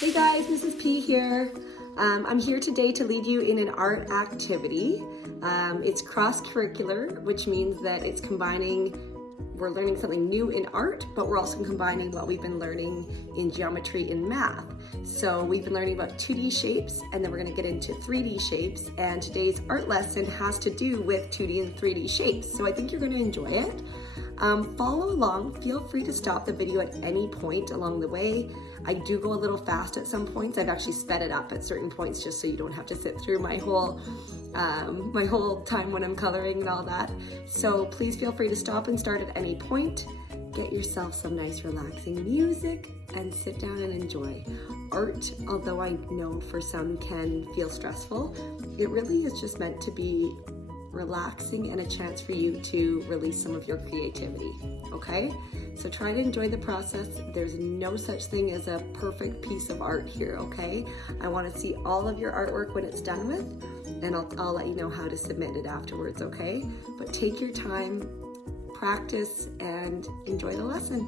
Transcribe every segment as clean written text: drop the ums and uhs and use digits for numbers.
Hey guys, Mrs. P here. I'm here today to lead you in an art activity. It's cross-curricular, which means that it's we're learning something new in art, but we're also combining what we've been learning in geometry and math. So we've been learning about 2D shapes, and then we're gonna get into 3D shapes, and today's art lesson has to do with 2D and 3D shapes. So I think you're gonna enjoy it. Follow along, feel free to stop the video at any point along the way. I do go a little fast at some points. I've actually sped it up at certain points just so you don't have to sit through my whole time when I'm coloring and all that. So please feel free to stop and start at any point. Get yourself some nice relaxing music and sit down and enjoy. Art, although I know for some can feel stressful, it really is just meant to be relaxing and a chance for you to release some of your creativity, okay? So try to enjoy the process. There's no such thing as a perfect piece of art here, okay? I want to see all of your artwork when it's done with, and I'll let you know how to submit it afterwards, okay? But take your time, practice, and enjoy the lesson.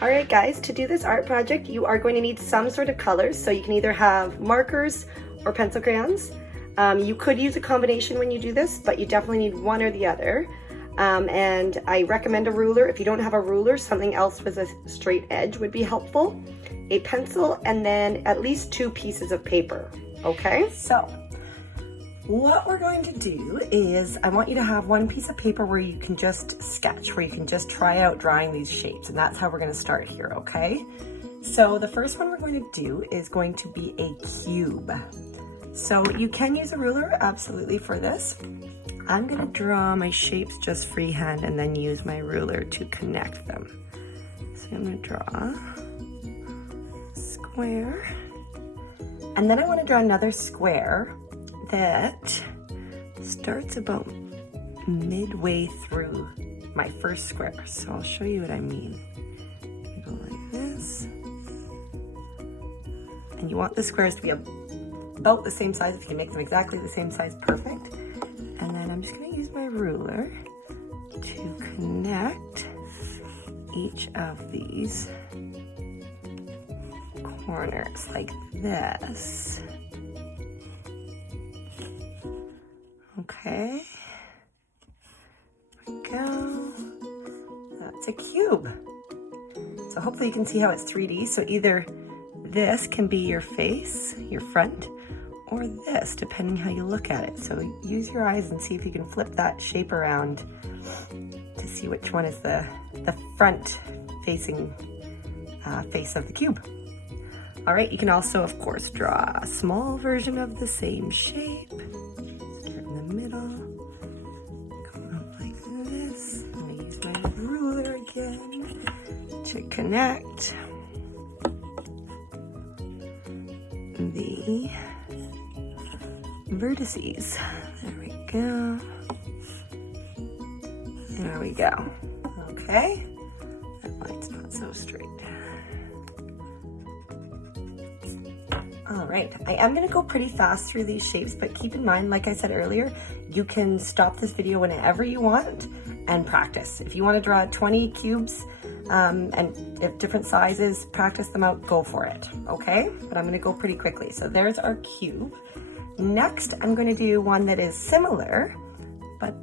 All right, guys, to do this art project, you are going to need some sort of colors. So you can either have markers or pencil crayons. You could use a combination when you do this, but you definitely need one or the other. And I recommend a ruler. If you don't have a ruler, something else with a straight edge would be helpful. A pencil, and then at least 2 pieces of paper, okay? So, what we're going to do is, I want you to have one piece of paper where you can just sketch, where you can just try out drawing these shapes, and that's how we're gonna start here, okay? So the first one we're going to do is going to be a cube. So you can use a ruler, absolutely, for this. I'm gonna draw my shapes just freehand and then use my ruler to connect them. So I'm gonna draw a square. And then I wanna draw another square that starts about midway through my first square. So I'll show you what I mean. I go like this. And you want the squares to be about the same size. If you can make them exactly the same size, perfect. And then I'm just gonna use my ruler to connect each of these corners like this. Okay, there we go. That's a cube. So hopefully you can see how it's 3D. So either this can be your face, your front, or this, depending how you look at it. So use your eyes and see if you can flip that shape around to see which one is the front facing face of the cube. All right, you can also, of course, draw a small version of the same shape. Start in the middle, come up like this. I'm gonna use my ruler again to connect the vertices. There we go. There we go. Okay. That line's not so straight. All right. I am going to go pretty fast through these shapes, but keep in mind, like I said earlier, you can stop this video whenever you want and practice. If you want to draw 20 cubes and if different sizes, practice them out, go for it. Okay. But I'm going to go pretty quickly. So there's our cube. Next, I'm going to do one that is similar, but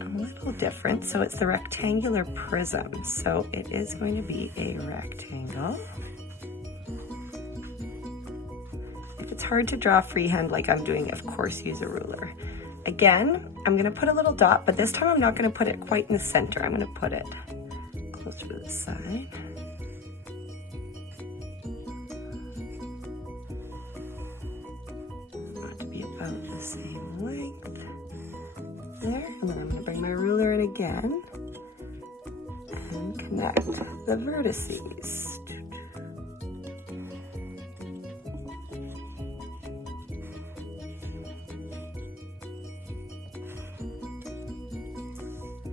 a little different. So it's the rectangular prism. So it is going to be a rectangle. If it's hard to draw freehand like I'm doing, of course, use a ruler. Again, I'm going to put a little dot, but this time I'm not going to put it quite in the center. I'm going to put it closer to the side. About the same length there, and then I'm going to bring my ruler in again and connect the vertices.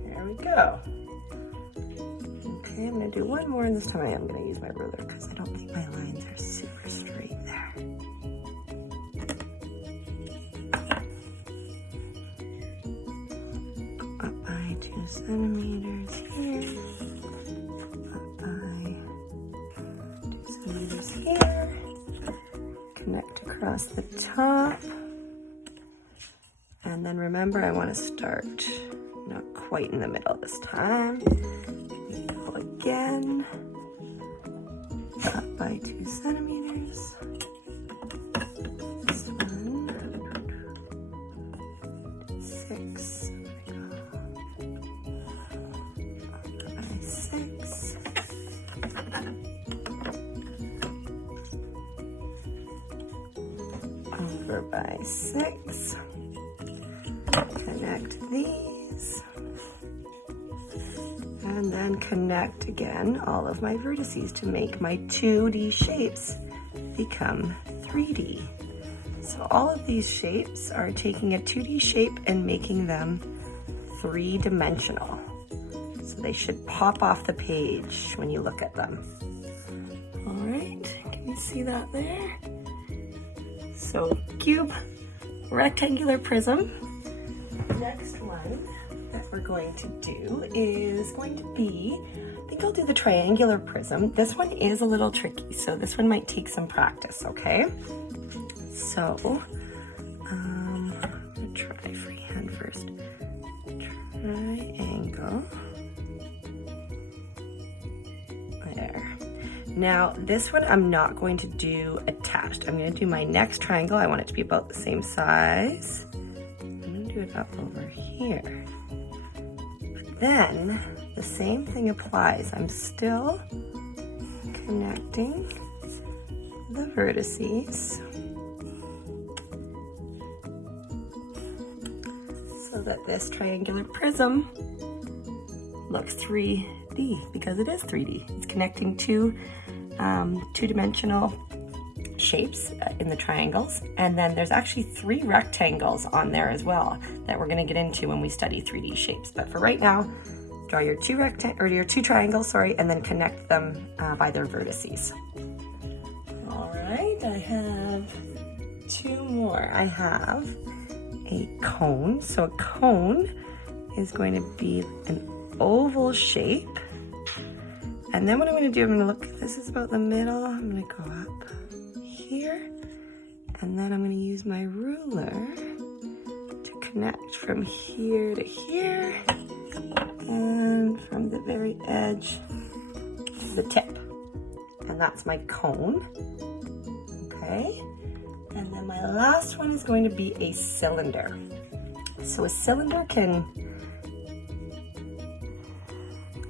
There we go. Okay, I'm going to do one more, and this time I am going to use my ruler because I don't think my lines are super straight there. Up by 2 centimeters here, up by 2 centimeters goes here. Connect across the top. And then remember, I want to start not quite in the middle this time. Pull again. Up by 2 centimeters. This one. 6. Up by 6. Over by 6. Connect these. And then connect again all of my vertices to make my 2D shapes become 3D. So all of these shapes are taking a 2D shape and making them 3-dimensional. So they should pop off the page when you look at them. All right, can you see that there? So cube, rectangular prism. Next one that we're going to do is going to be, I think I'll do the triangular prism. This one is a little tricky, so this one might take some practice, okay? So, I'm gonna try freehand first. Triangle. There. Now, this one I'm not going to do attached. I'm gonna do my next triangle. I want it to be about the same size. I'm gonna do it up over here. But then, the same thing applies. I'm still connecting the vertices so that this triangular prism looks 3D, because it is 3D. It's connecting two two-dimensional shapes in the triangles, and then there's actually 3 rectangles on there as well that we're going to get into when we study 3D shapes. But for right now, draw your two triangles, and then connect them by their vertices. All right, I have 2 more. I have a cone. So a cone is going to be an oval shape. And then what I'm going to do, I'm going to look, this is about the middle. I'm going to go up here. And then I'm going to use my ruler to connect from here to here. And from the very edge to the tip. And that's my cone. Okay. And then my last one is going to be a cylinder. So a cylinder can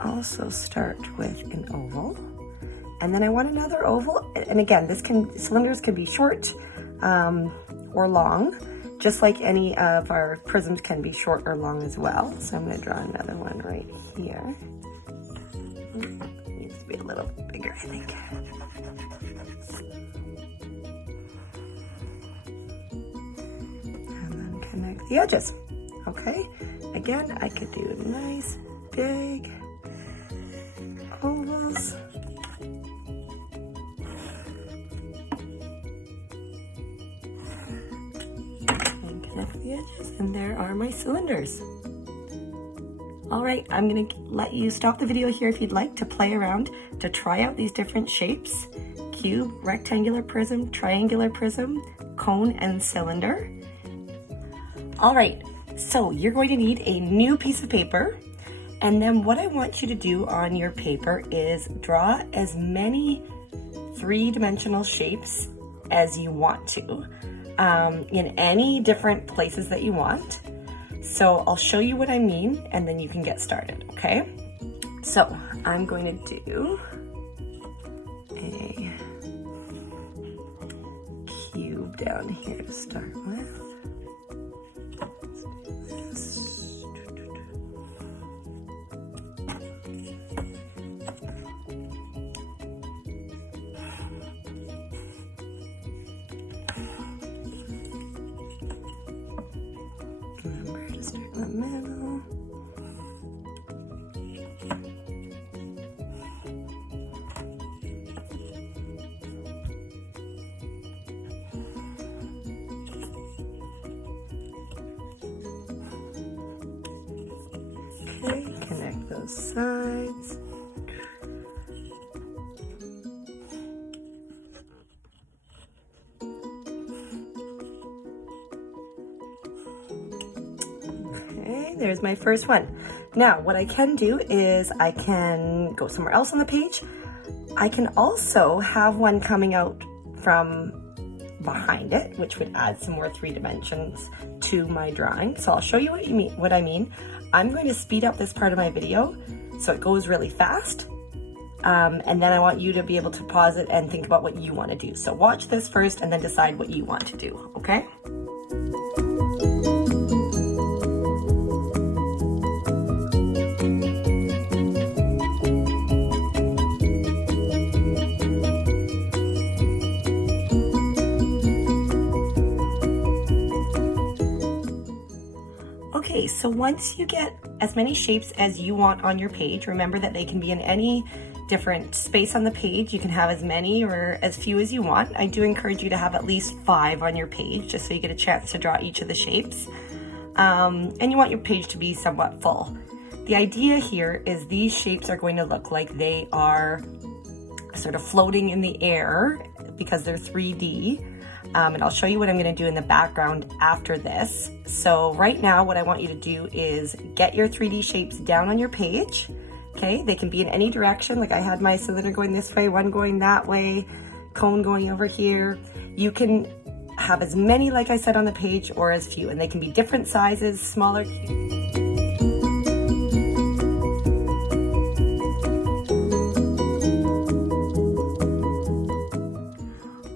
also start with an oval. And then I want another oval. And again, cylinders can be short or long, just like any of our prisms can be short or long as well. So I'm going to draw another one right here. It needs to be a little bigger, I think. And then connect the edges. Okay, again, I could do nice big ovals. And connect the edges, and there are my cylinders. All right, I'm gonna let you stop the video here if you'd like to play around to try out these different shapes: cube, rectangular prism, triangular prism, cone, and cylinder. All right, so you're going to need a new piece of paper. And then what I want you to do on your paper is draw as many 3-dimensional shapes as you want to in any different places that you want. So I'll show you what I mean, and then you can get started, okay? So I'm going to do a cube down here to start with. Remember to start in the middle. Okay, connect those sides. there's my first one. Now, what I can do is I can go somewhere else on the page. I can also have one coming out from behind it, which would add some more 3 dimensions to my drawing. So I'll show you what I mean. I'm going to speed up this part of my video so it goes really fast. And then I want you to be able to pause it and think about what you want to do. So watch this first and then decide what you want to do, okay? Okay, so once you get as many shapes as you want on your page, remember that they can be in any different space on the page. You can have as many or as few as you want. I do encourage you to have at least 5 on your page, just so you get a chance to draw each of the shapes. And you want your page to be somewhat full. The idea here is these shapes are going to look like they are sort of floating in the air because they're 3D. And I'll show you what I'm going to do in the background after this. So right now what I want you to do is get your 3D shapes down on your page. Okay, they can be in any direction. Like I had my cylinder going this way, one going that way, cone going over here. You can have as many, like I said, on the page or as few, and they can be different sizes, smaller.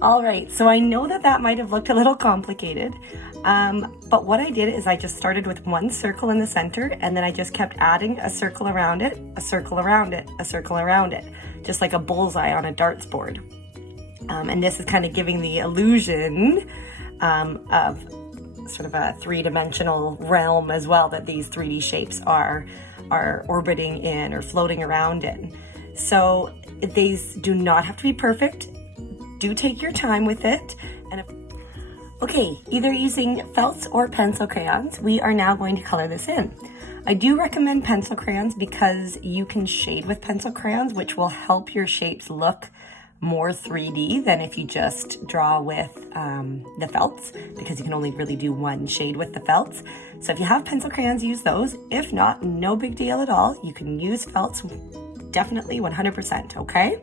All right, so I know that might have looked a little complicated, but what I did is I just started with one circle in the center, and then I just kept adding a circle around it, a circle around it, a circle around it, just like a bullseye on a darts board. And this is kind of giving the illusion of sort of a 3-dimensional realm as well that these 3D shapes are orbiting in or floating around in. So these do not have to be perfect. Do take your time with it. Okay, either using felts or pencil crayons, we are now going to color this in. I do recommend pencil crayons because you can shade with pencil crayons, which will help your shapes look more 3D than if you just draw with the felts, because you can only really do one shade with the felts. So if you have pencil crayons, use those. If not, no big deal at all. You can use felts, definitely 100%, okay?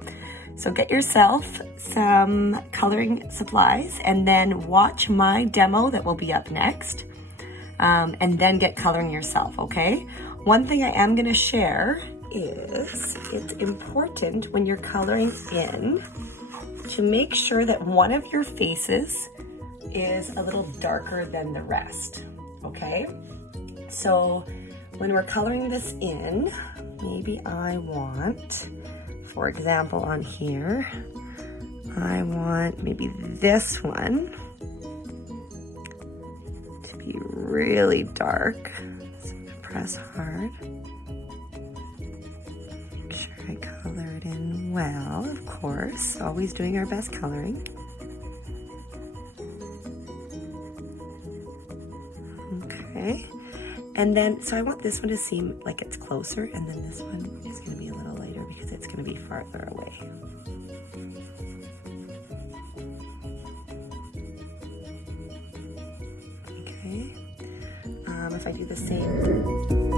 So get yourself some coloring supplies and then watch my demo that will be up next, and then get coloring yourself, okay? One thing I am gonna share is it's important when you're coloring in to make sure that one of your faces is a little darker than the rest, okay? So when we're coloring this in, maybe I want, for example, on here, I want maybe this one to be really dark. So I'm gonna press hard. Make sure I color it in well, of course, always doing our best coloring. Okay, and then, so I want this one to seem like it's closer, and then this one is gonna be a little lighter because it's going to be farther away. Okay, if I do the same.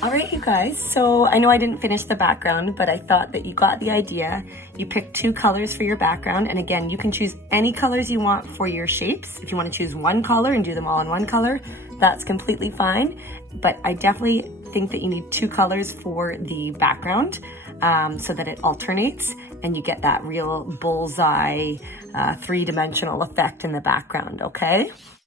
All right, you guys, so I know I didn't finish the background, but I thought that you got the idea. You picked 2 colors for your background, and again, you can choose any colors you want for your shapes. If you want to choose one color and do them all in one color, that's completely fine, but I definitely think that you need 2 colors for the background so that it alternates and you get that real bullseye 3-dimensional effect in the background, okay?